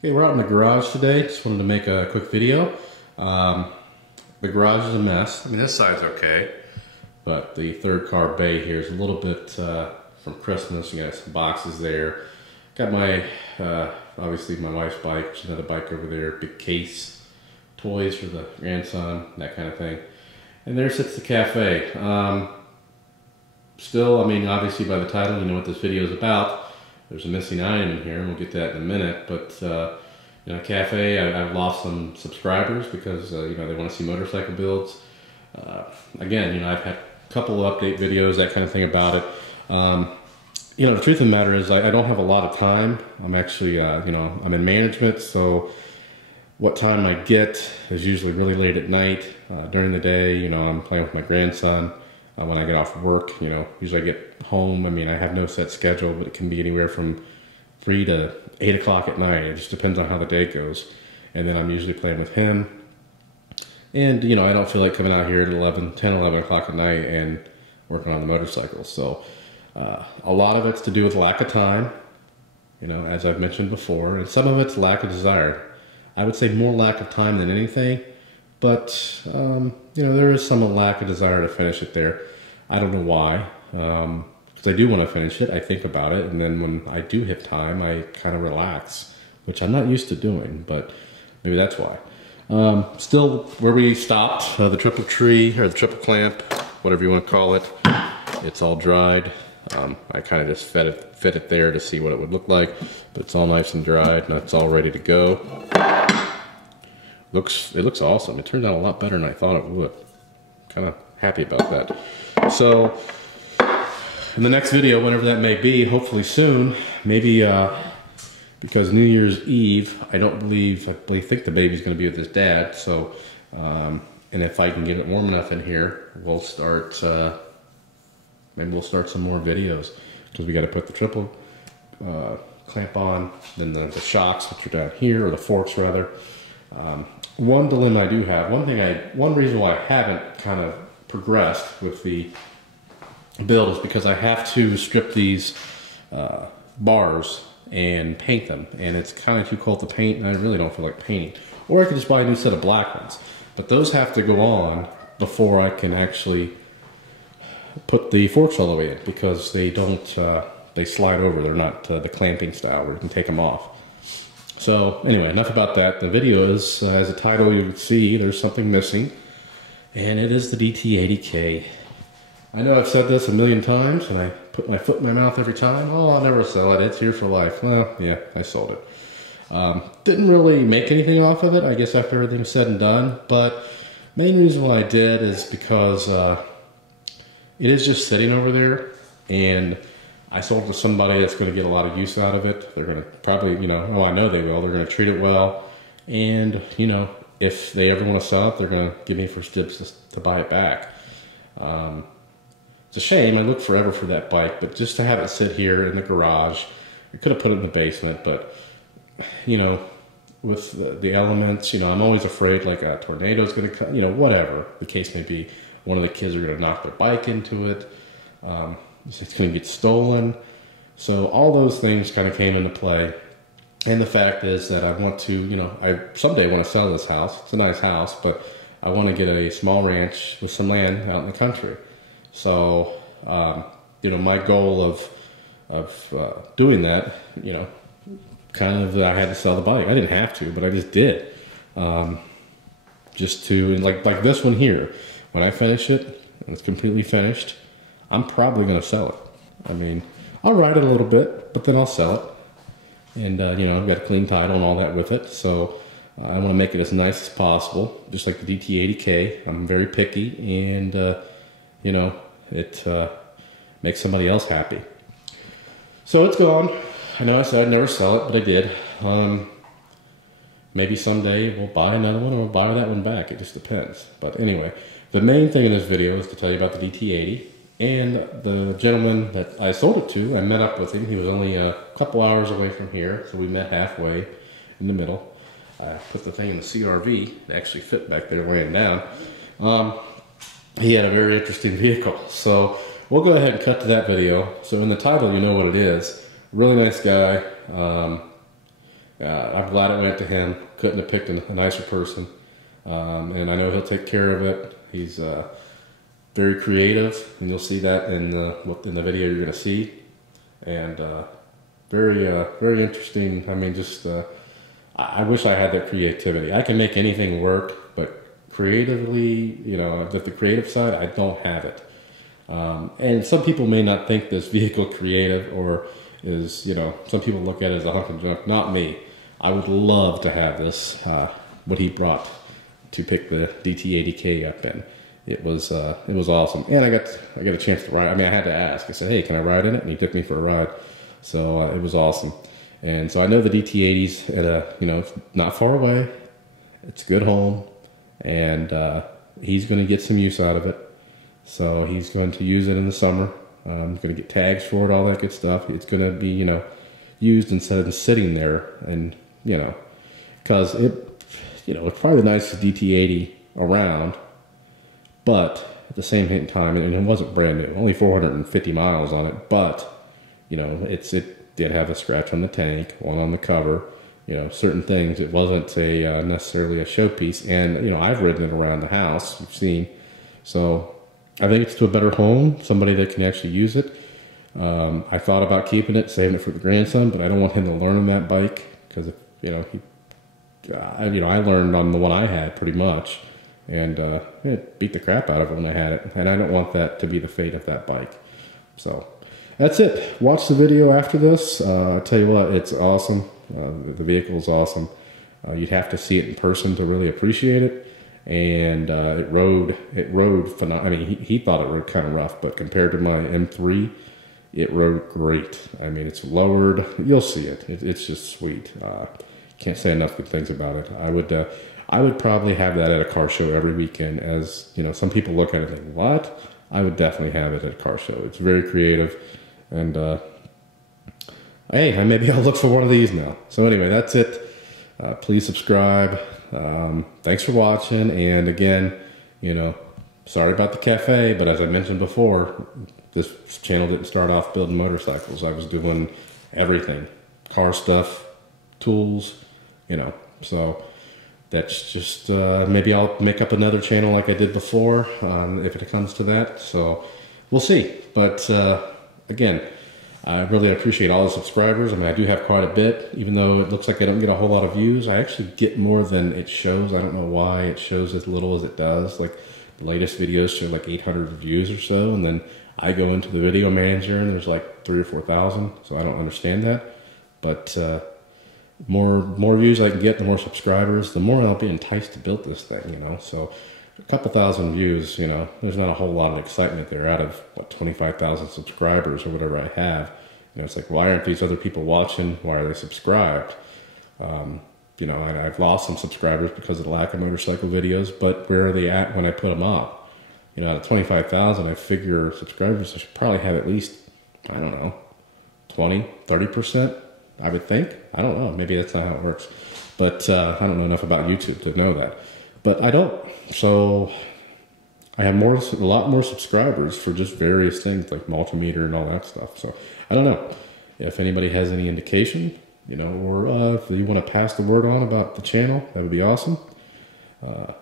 Okay, we're out in the garage today. Just wanted to make a quick video. The garage is a mess. I mean, this side's okay, but the third car bay here is a little bit from Christmas. You got some boxes there. Got my, obviously my wife's bike, there's another bike over there, big case, toys for the grandson, that kind of thing. And there sits the cafe. Still, I mean, obviously by the title, you know what this video is about. There's a missing item in here, and we'll get to that in a minute. But you know, cafe, I've lost some subscribers because you know, they want to see motorcycle builds. Again, you know, I've had a couple of update videos, that kind of thing about it. You know, the truth of the matter is, I don't have a lot of time. I'm actually, you know, I'm in management, so what time I get is usually really late at night. During the day, you know, I'm playing with my grandson. When I get off work, you know, usually I get home. I mean, I have no set schedule, but it can be anywhere from 3 to 8 o'clock at night. It just depends on how the day goes. And then I'm usually playing with him. And, you know, I don't feel like coming out here at 10, 11 o'clock at night and working on the motorcycle. So a lot of it's to do with lack of time, you know, as I've mentioned before. And some of it's lack of desire. I would say more lack of time than anything. But, you know, there is some lack of desire to finish it there. I don't know why. Because I do want to finish it. I think about it. And then when I do hit time, I kind of relax. Which I'm not used to doing. But maybe that's why. Still, where we stopped, the triple tree, or the triple clamp, whatever you want to call it. It's all dried. I kind of just fit it there to see what it would look like. But it's all nice and dried. And it's all ready to go. It looks awesome. It turned out a lot better than I thought it would. Kind of happy about that. So in the next video, whenever that may be, hopefully soon, maybe because New Year's Eve, I think the baby's going to be with his dad. So and if I can get it warm enough in here, we'll start. Maybe we'll start some more videos because we got to put the triple clamp on, then the shocks, which are down here, or the forks rather. One dilemma I do have, one reason why I haven't kind of progressed with the build is because I have to strip these bars and paint them, and it's kind of too cold to paint, and I really don't feel like painting. Or I could just buy a new set of black ones, but those have to go on before I can actually put the forks all the way in, because they don't, they slide over. They're not the clamping style where you can take them off. So anyway, enough about that. The video is, as a title you can see, there's something missing, and it is the DT80K. I know I've said this a million times, and I put my foot in my mouth every time. Oh, I'll never sell it. It's here for life. Well, yeah, I sold it. Didn't really make anything off of it, I guess, after everything's said and done. But main reason why I did is because it is just sitting over there, and I sold it to somebody that's going to get a lot of use out of it. They're going to probably, you know, oh, I know they will. They're going to treat it well. And, you know, if they ever want to sell it, they're going to give me first dibs to buy it back. It's a shame. I looked forever for that bike, but just to have it sit here in the garage, I could have put it in the basement, but, you know, with the elements, you know, I'm always afraid like a tornado's going to come, you know, whatever the case may be. One of the kids are going to knock their bike into it. It's going to get stolen. So all those things kind of came into play. And the fact is that I want to, you know, I someday want to sell this house. It's a nice house, but I want to get a small ranch with some land out in the country. So, you know, my goal of doing that, you know, kind of I had to sell the bike. I didn't have to, but I just did. Just to, and like this one here, when I finish it, and it's completely finished, I'm probably going to sell it. I mean, I'll ride it a little bit, but then I'll sell it. And, you know, I've got a clean title and all that with it. So I want to make it as nice as possible, just like the DT80K. I'm very picky, and, you know, it makes somebody else happy. So it's gone. I know I said I'd never sell it, but I did. Maybe someday we'll buy another one, or we'll buy that one back. It just depends. But anyway, the main thing in this video is to tell you about the DT80. And the gentleman that I sold it to, I met up with him. He was only a couple hours away from here, so we met halfway in the middle. I put the thing in the CRV. It actually fit back there laying down. He had a very interesting vehicle. So we'll go ahead and cut to that video. So in the title, you know what it is. Really nice guy. I'm glad it went to him. Couldn't have picked a nicer person. And I know he'll take care of it. He's very creative, and you'll see that in the video you're going to see. And very interesting. I mean, just I wish I had that creativity. I can make anything work, but creatively, you know, the creative side, I don't have it. And some people may not think this vehicle creative, or is, you know, some people look at it as a hunk of junk. Not me. I would love to have this, what he brought to pick the DT80K up in. It was awesome, and I got a chance to ride. I mean, I had to ask. I said, "Hey, can I ride in it?" And he took me for a ride. So it was awesome. And so I know the DT80's at you know, it's not far away. It's a good home, and he's going to get some use out of it. So he's going to use it in the summer. He's going to get tags for it, all that good stuff. It's going to be, you know, used instead of sitting there, and you know, because it, you know, it's probably the nicest DT80 around. But at the same time, and it wasn't brand new, only 450 miles on it. But you know, it did have a scratch on the tank, one on the cover. You know, certain things. It wasn't a necessarily a showpiece. And you know, I've ridden it around the house. You've seen. So I think it's to a better home, somebody that can actually use it. I thought about keeping it, saving it for the grandson, but I don't want him to learn on that bike, because you know, I learned on the one I had pretty much. And it beat the crap out of it when I had it. And I don't want that to be the fate of that bike. So that's it. Watch the video after this. I tell you what, it's awesome. The vehicle is awesome. You'd have to see it in person to really appreciate it. And it rode phenomenal. I mean, he thought it rode kind of rough, but compared to my M3, it rode great. I mean, it's lowered. You'll see it. It's just sweet. Can't say enough good things about it. I would probably have that at a car show every weekend. As you know, some people look at it and think, what? I would definitely have it at a car show. It's very creative. And hey, maybe I'll look for one of these now. So anyway, that's it. Please subscribe. Thanks for watching. And again, you know, sorry about the cafe, but as I mentioned before, this channel didn't start off building motorcycles. I was doing everything. Car stuff, tools, you know, so that's just, maybe I'll make up another channel like I did before, if it comes to that. So we'll see. But again, I really appreciate all the subscribers. I mean, I do have quite a bit, even though it looks like I don't get a whole lot of views. I actually get more than it shows. I don't know why it shows as little as it does. Like the latest videos show like 800 views or so, and then I go into the video manager and there's like 3,000 or 4,000. So I don't understand that. But more views I can get, the more subscribers, the more I'll be enticed to build this thing, you know. So a couple thousand views, you know, there's not a whole lot of excitement there out of what, 25,000 subscribers or whatever I have. You know, it's like, why aren't these other people watching? Why are they subscribed? You know, I've lost some subscribers because of the lack of motorcycle videos, but where are they at when I put them up? You know, out of 25,000, I figure subscribers, I should probably have at least, I don't know, 20, 30%. I would think. I don't know. Maybe that's not how it works. But I don't know enough about YouTube to know that. But I don't. So I have a lot more subscribers for just various things like multimeter and all that stuff. So I don't know. If anybody has any indication, you know, or if you want to pass the word on about the channel, that would be awesome.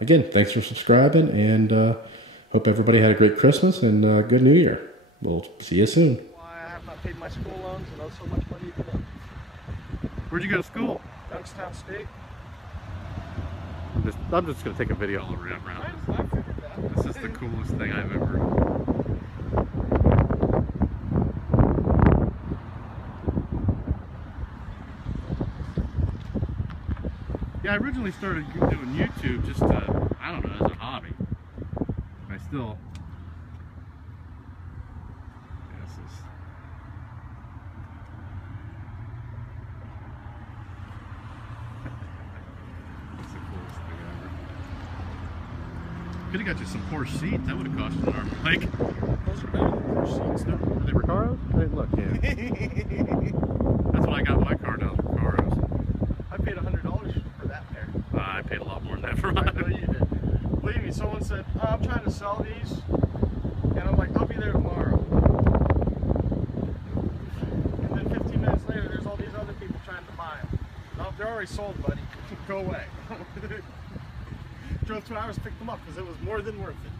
Again, thanks for subscribing, and hope everybody had a great Christmas and good New Year. We'll see you soon. I have not paid my school loans and owe so much money to them. Where'd you go to school? Youngstown State. I'm just going to take a video all around. I figured that. This is the coolest thing I've ever... Yeah, I originally started doing YouTube just to, I don't know, as a hobby. I still... Yeah, this is... That's the coolest thing ever. Could have got you some Porsche seats. That would have cost you an arm and a leg. Those are better than Porsche seats, no? Are they Recaros? I didn't look, yeah. That's what I got in my car now, Recaros. I paid $100 for that pair. I paid a lot more than that for mine. I know you did. Believe me, someone said, oh, I'm trying to sell these. And I'm like, I'll be there tomorrow. And then 15 minutes later, there's all these other people trying to buy them. Now, if they're already sold, buddy. Go away. Drove 2 hours, picked them up because it was more than worth it.